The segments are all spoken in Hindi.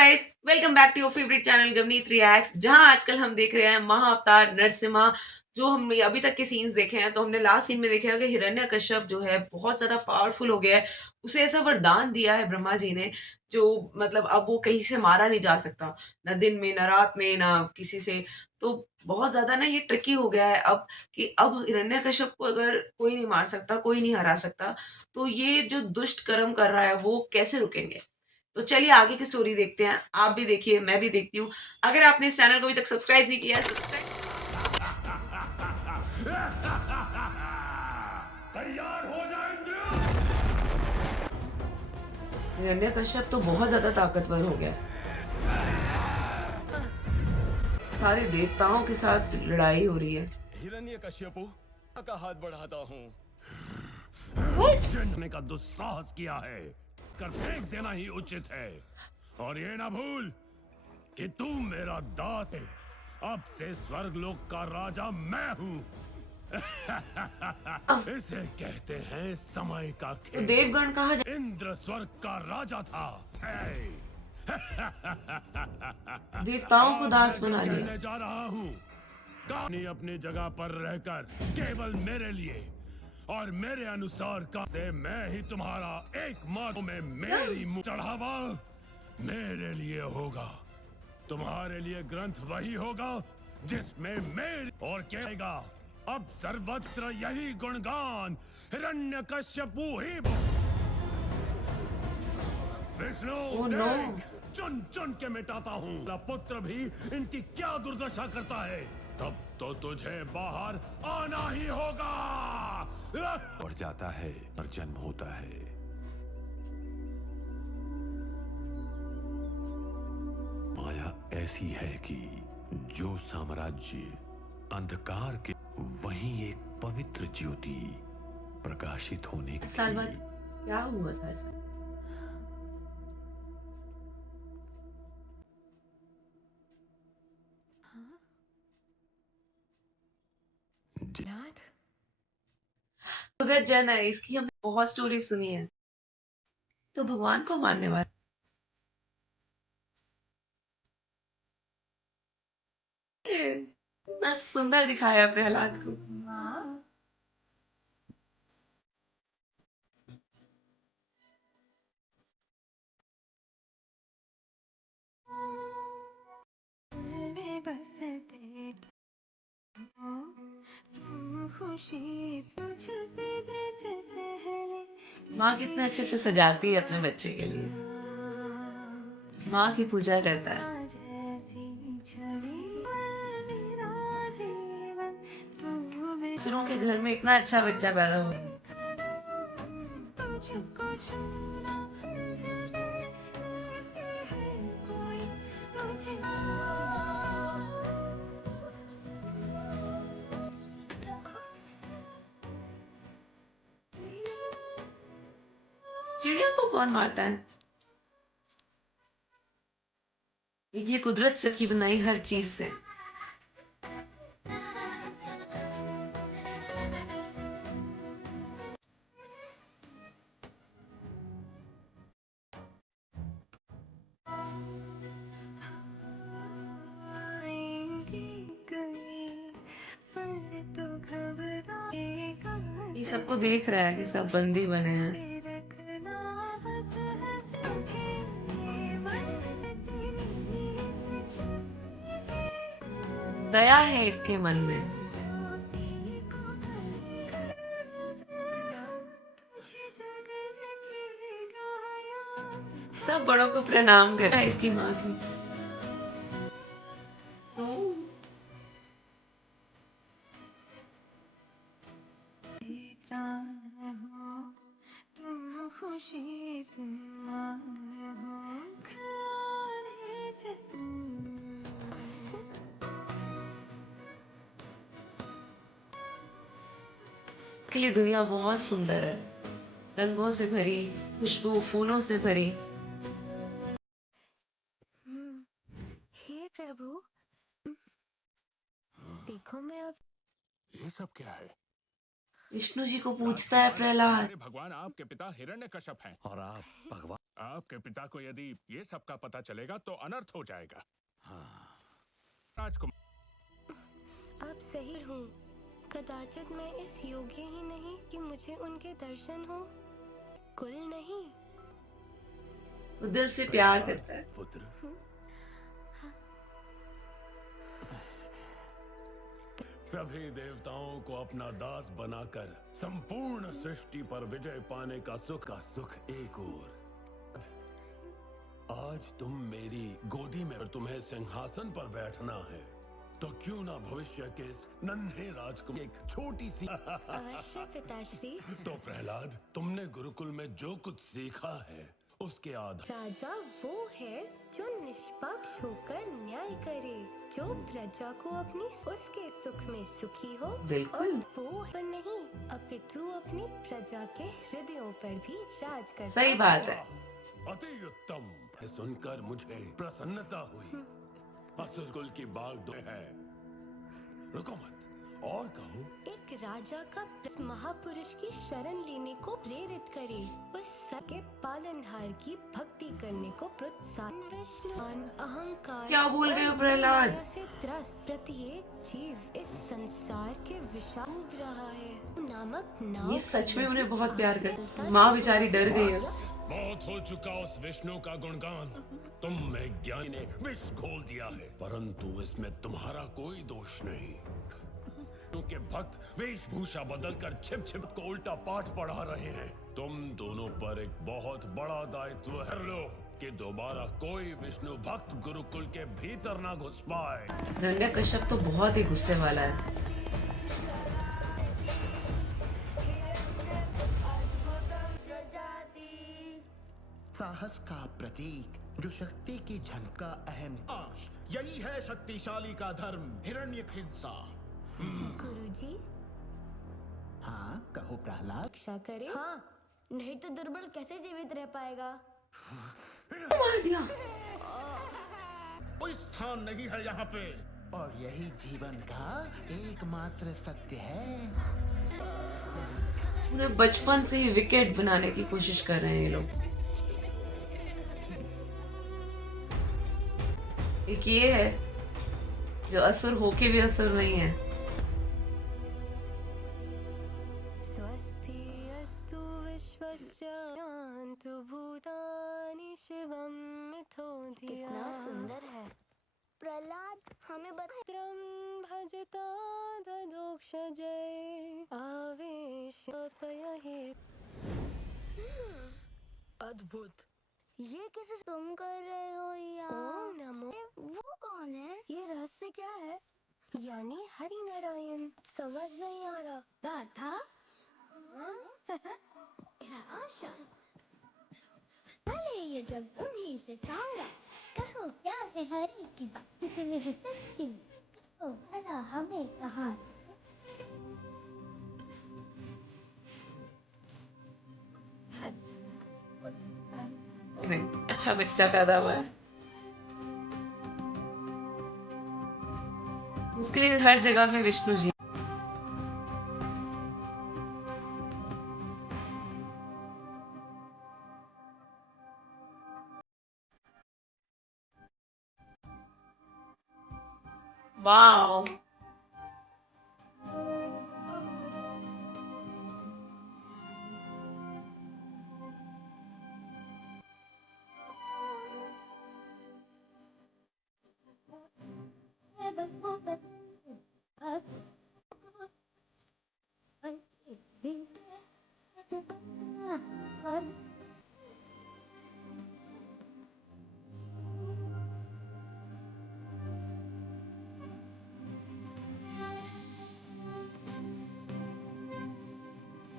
Guys, welcome back to your favourite channel Gavneet reacts. जहां आजकल हम देख रहे हैं महाअवतार नरसिम्हा। जो हमने अभी तक के सीन्स देखे हैं, तो हमने लास्ट सीन में देखा है कि हिरण्यकश्यप जो है बहुत ज्यादा पावरफुल हो गया है। उसे ऐसा वरदान दिया है ब्रह्मा जी ने, जो मतलब अब वो कहीं से मारा नहीं जा सकता, ना दिन में ना रात में ना किसी से। तो बहुत ज्यादा ना ये ट्रिकी हो गया है अब, कि अब हिरण्यकश्यप को अगर कोई नहीं मार सकता, कोई नहीं हरा सकता, तो ये जो दुष्ट कर्म कर रहा है वो कैसे रुकेंगे। तो चलिए आगे की स्टोरी देखते हैं। आप भी देखिए, मैं भी देखती हूँ। अगर आपने इस चैनल को अभी तक सब्सक्राइब नहीं किया है, सब्सक्राइब। तैयार हो जा इंद्र। हिरण्यकश्यप तो बहुत ज्यादा ताकतवर हो गया है। सारे देवताओं के साथ लड़ाई हो रही है। हिरण्यकश्यपु का हाथ बढ़ाता हूँ। What? जिनने का दुस्साहस किया है कर फेंक देना ही उचित है। और ये ना भूल कि तू मेरा दास है। अब से स्वर्गलोक का राजा मैं हूँ। इसे कहते हैं समय का तो खेल। देवगण कहा जा... इंद्र स्वर्ग का राजा था। देवताओं को आज दास मैं जो बना लिया। कहने जा रहा हूँ, कहानी अपनी जगह पर रहकर केवल मेरे लिए और मेरे अनुसार का से मैं ही तुम्हारा एकमात्र में मेरी चढ़ावा मेरे लिए होगा। तुम्हारे लिए ग्रंथ वही होगा जिसमें मेरी और कहेगा अब सर्वत्र यही गुणगान हिरण्यकश्यपु ही विष्णु Oh no! देख, चुन चुन के मिटाता हूँ। पुत्र भी इनकी क्या दुर्दशा करता है। तब तो तुझे बाहर आना ही होगा। बढ़ जाता है और जन्म होता है। माया ऐसी है कि जो साम्राज्य अंधकार के वहीं एक पवित्र ज्योति प्रकाशित होने इस साल बाद की क्या हुआ था ऐसा? नाथ। भगत जन है, इसकी हमने बहुत स्टोरी सुनी है। तो भगवान को मानने वाला इतना सुंदर दिखाया प्रहलाद को। माँ कितने अच्छे से सजाती है अपने बच्चे के लिए। माँ की पूजा करता है। दूसरों के घर में इतना अच्छा बच्चा पैदा हुआ। चिड़िया को कौन मारता है? ये कुदरत से की बनाई हर चीज से। ये सबको देख रहा है कि सब बंदी बने हैं। दया है इसके मन में। सब बड़ों को प्रणाम करता है इसकी माँ की। के लिए दुनिया बहुत सुंदर है, रंगों से भरी, खुशबू फूलों से भरी। हे प्रभु, देखो मैं अब ये सब क्या है। विष्णु जी को पूछता है प्रहलाद। भगवान आपके पिता हिरण्यकश्यप हैं और आप भगवान। आपके पिता को यदि ये सब का पता चलेगा तो अनर्थ हो जाएगा। राजकुमार, आप सही हूँ। कदाचित मैं इस योग्य ही नहीं कि मुझे उनके दर्शन हो। कुल नहीं। वो दिल से प्यार करता है। पुत्र, सभी देवताओं को अपना दास बनाकर संपूर्ण सृष्टि पर विजय पाने का सुख एक और। आज तुम मेरी गोदी में, तुम्हें सिंहासन पर बैठना है तो क्यों ना भविष्य के इस नन्हे राजकुमार एक छोटी सी अवश्य पिताश्री। तो प्रहलाद, तुमने गुरुकुल में जो कुछ सीखा है उसके आधार राजा वो है जो निष्पक्ष होकर न्याय करे, जो प्रजा को अपनी उसके सुख में सुखी हो। बिल्कुल। और वो पर नहीं अपितु अपनी प्रजा के हृदयों पर भी राज करता सही बात है। अति उत्तम। ये सुनकर मुझे प्रसन्नता हुई। असुर कुल की बागडोर है। रुको मत, और कहो। एक राजा का इस महापुरुष की शरण लेने को प्रेरित करे, उस सबके पालनहार की भक्ति करने को प्रोत्साहन। विष्णुमान अहंकार क्या बोल गए हो और प्रहलाद? माया से त्रस्त प्रत्येक जीव इस संसार के विषा डूब रहा है। नामक नाव ये सच में पर उन्हें बहुत प्यार करती आश्रितता है। माँ से बेचारी डर गई है उससे। बहुत हो चुका उस विष्णु का गुणगान। तुम में ज्ञानी ने विष घोल दिया है, परंतु इसमें तुम्हारा कोई दोष नहीं। क्योंकि भक्त वेशभूषा बदलकर छिप छिप को उल्टा पाठ पढ़ा रहे हैं। तुम दोनों पर एक बहुत बड़ा दायित्व है लो कि दोबारा कोई विष्णु भक्त गुरुकुल के भीतर ना घुस पाए। हिरण्यकश्यप तो बहुत ही गुस्से वाला है। साहस का प्रतीक, जो शक्ति की झलक का अहम। यही है शक्तिशाली का धर्म, हिरण्य हिंसा। गुरुजी हाँ कहो प्रहलाद। रक्षा करे। हाँ, नहीं तो दुर्बल कैसे जीवित रह पाएगा। मार दिया। कोई स्थान नहीं है यहाँ पे। और यही जीवन का एकमात्र सत्य है। उन्हें बचपन से ही विकेट बनाने की कोशिश कर रहे हैं ये लोग। एक ये है जो असुर होके भी असुर नहीं है। स्वस्ति अस्तु विश्वस्य यान्तु भूतानि शिवं मिथो धिया। कितना सुंदर है। प्रहलाद, हमें भद्रं भजता ददोक्षजय आवेशपयहि। अद्भुत। ये किसे तुम कर रहे हो या ओम नमो। वो कौन है? ये रहस्य क्या है? यानी हरि नारायण। समझ नहीं आ रहा। गाथा आशा अरे ये जब उन्हीं से सारा कहो क्या है हरि की सच्ची कहो भला हमें कहाँ अच्छा बच्चा पैदा हुआ है। उसके लिए हर जगह पे विष्णु जी। वाओ।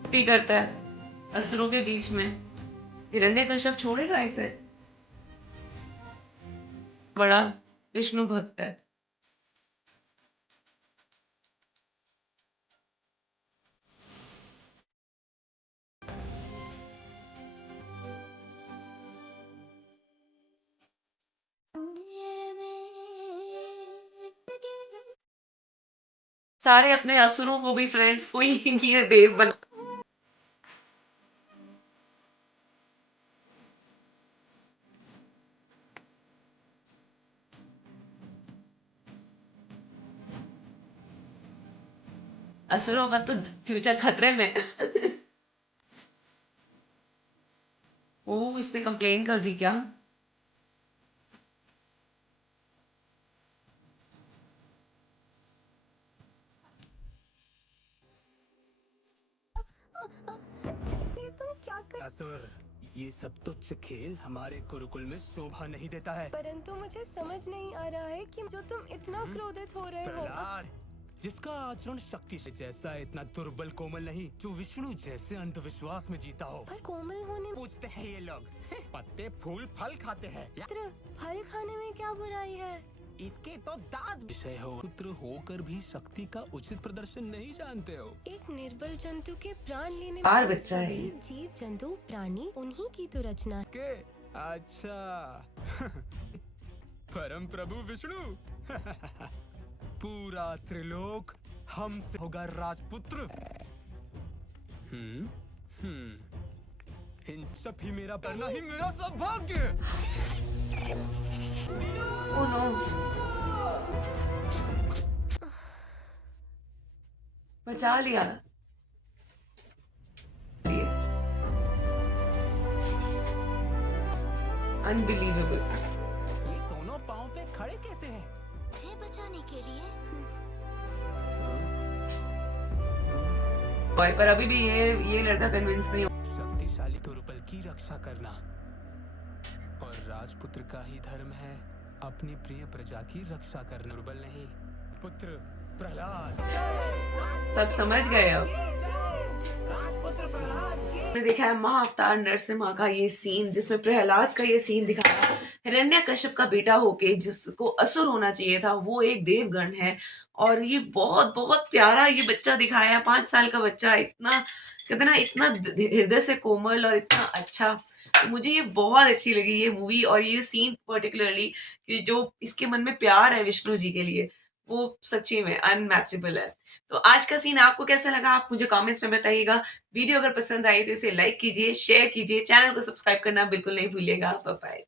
भक्ति करता है असुरों के बीच में। हिरण्यकश्यप छोड़ेगा इसे? बड़ा विष्णु भक्त है। सारे अपने असुरों को भी फ्रेंड्स को ही ये देव बना। असुरों का तो फ्यूचर खतरे में है। ओ, इसने कंप्लेन कर दी क्या? ये तुम क्या कर असुर, ये सब तुच्छ खेल हमारे गुरुकुल में शोभा नहीं देता है। परंतु मुझे समझ नहीं आ रहा है कि जो तुम इतना क्रोधित हो रहे हो। प्रहलाद, जिसका आचरण शक्ति से जैसा इतना दुर्बल कोमल नहीं, जो विष्णु जैसे अंधविश्वास में जीता हो। पर कोमल होने पूछते हैं ये लोग, पत्ते फूल फल खाते हैं, मात्र फल खाने में क्या बुराई है? इसके तो दांत विषय हो। पुत्र होकर भी शक्ति का उचित प्रदर्शन नहीं जानते हो। एक निर्बल जंतु के प्राण लेने बाल वाले बच्चा है सभी ये। जीव जंतु प्राणी उन्हीं की तो रचना है। के अच्छा परम प्रभु विष्णु पूरा त्रिलोक हमसे होगा राजपुत्र। इन सब ही मेरा करना ही मेरा सौभाग्य। ओ नो, बचा लिया। अनबिलीवेबल। ये दोनों पाँव पे खड़े कैसे हैं? मुझे बचाने के लिए पर अभी भी ये लड़का कन्विंस नहीं हो। शक्तिशाली दुर्बल की रक्षा करना और राजपुत्र का ही धर्म है अपनी प्रिय प्रजा की रक्षा करना। दुर्बल नहीं, पुत्र प्रहलाद। सब समझ गए अब। राजपुत्र प्रहलाद। हमने देखा है महाअवतार नरसिम्हा का ये सीन, जिसमें प्रहलाद का ये सीन दिखाया। हिरण्यकश्यप का बेटा होके जिसको असुर होना चाहिए था, वो एक देवगण है। और ये बहुत बहुत प्यारा ये बच्चा दिखाया, 5 साल का बच्चा, इतना हृदय से कोमल और इतना अच्छा। तो मुझे ये बहुत अच्छी लगी ये मूवी, और ये सीन पर्टिकुलरली कि जो इसके मन में प्यार है विष्णु जी के लिए, वो सच्ची में अनमैचेबल है। तो आज का सीन आपको कैसा लगा, आप मुझे कमेंट्स में बताइएगा। वीडियो अगर पसंद आई तो इसे लाइक कीजिए, शेयर कीजिए, चैनल को सब्सक्राइब करना बिल्कुल नहीं भूलिएगा। Bye bye.